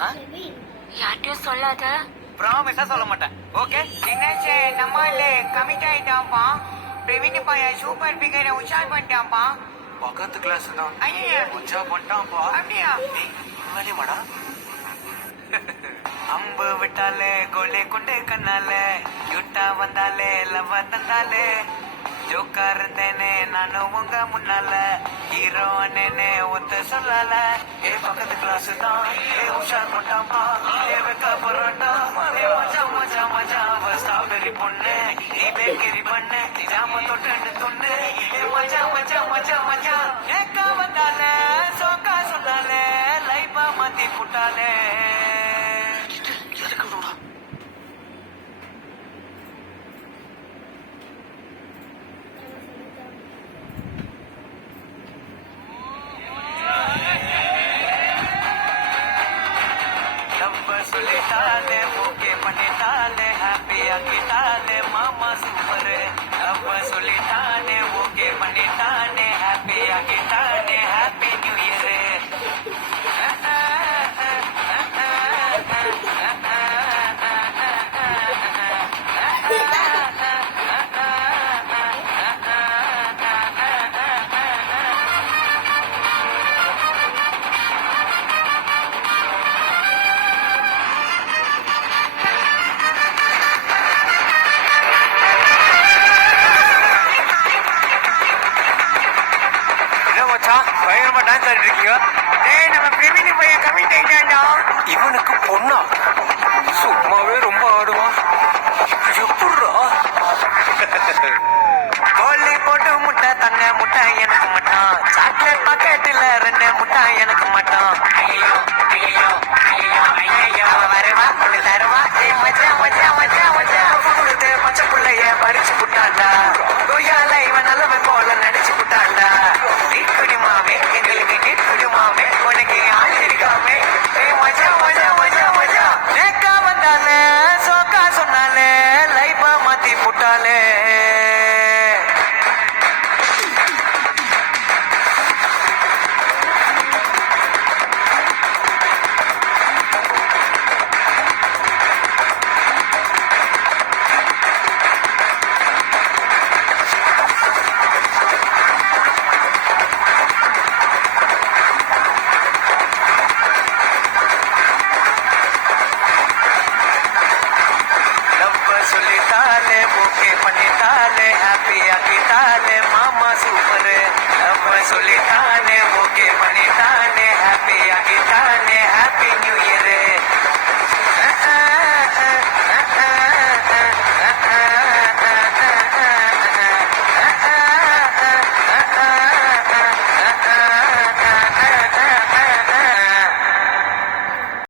யார்கிட்டயும் சொல்லாத. ப்ராமிஸா சொல்ல மாட்டேன். ஓகே என்னாச்சு? நம்மளே கமிட் ஆயிட்டான்ப்பா. பிரவீன் பையன் சூப்பர் பிகரை உஷார் பண்ணிட்டான்ப்பா. பக்கத்து கிளாஸ் தான். ஐயா உச்சா பண்ணிட்டான்ப்பா. அப்படியா? வேலையமாடா? அம்பு விட்டாலே கோலே கொண்டு கண்ணாலே யூட்டா வந்தாலே லவ் தந்தாலே ஜோக்கா இருந்தேனே நானும் உங்க முன்னால ஹீரோ அண்ணனே ஒத்த சொல்லல. ஏ பக்கத்து கிளாஸ் தான். ஏ உஷார் பண்ணிட்டான்ப்பா. ஏ வெக்க பரோட்டா. ஏ மஜா மஜா மஜா ஸ்ட்ராபெரி பொண்ணு நீ பேக்கரி பண்ணு ஜாம தொட்டு தொண்ணு. ஏ மஜா மஜா மஜா மஜா ஏக்கா வந்தாலே சோக்கா சொன்னாலே லைஃபா மாத்தி புட்டாலே. சொல்லிட்டாலே ஓகே பண்ணிட்டாலே ஹாப்பி ஆகிட்டாலே மாமா சூப்பர். அப்ப சொல்லிட்டானே ஓகே பண்ணிட்டானே ஹாப்பி ஆகிட்டானே ஹாப்பி நியூ இயர். பயங்கரமா டான்ஸ் ஆடிட்டு இருக்கீங்க. டேய் நம்ம பிரவீன் பையன் கமிட் ஆயிட்டான்டா. இவனுக்கு பொண்ணா? சும்மாவே ரொம்ப ஆடுவான். எப்படிரா? கோலி போட்டு முட்டை தங்க முட்டை எனக்கு மட்டும். சாக்லேட் பாக்கெட்டில் 2 முட்டை எனக்கு மட்டும். ஐயோ ஐயோ ஐயோ ஐயோ வருவா ஒண்ணு தருவா. ஏ மச்சா மச்சா மச்சா மச்சா கொடுத்து பச்சை புள்ளைய பறிச்சு புட்டாண்டா. கொய்யால இவன் நல்லவன் போல நடிச்சு புட்டாண்டா. குடிமாவே எங்களுக்கு நீட் குடிமாவே உனக்கு ஆள் இருக்காமே. ஏ மச்சா மச்சா மச்சா மச்சா நேக்கா வந்தாலே சோக்கா சொன்னாலே லைஃபா மாத்தி புட்டாலே. சொல்லிட்டாலே ஓகே பண்ணிட்டாலே ஹாப்பி ஆகிட்டாலே மாமா சூப்பர். நம்ம சொல்லிட்டாலே ஓகே பண்ணிட்டாலே ஹாப்பி ஆகிட்டாலே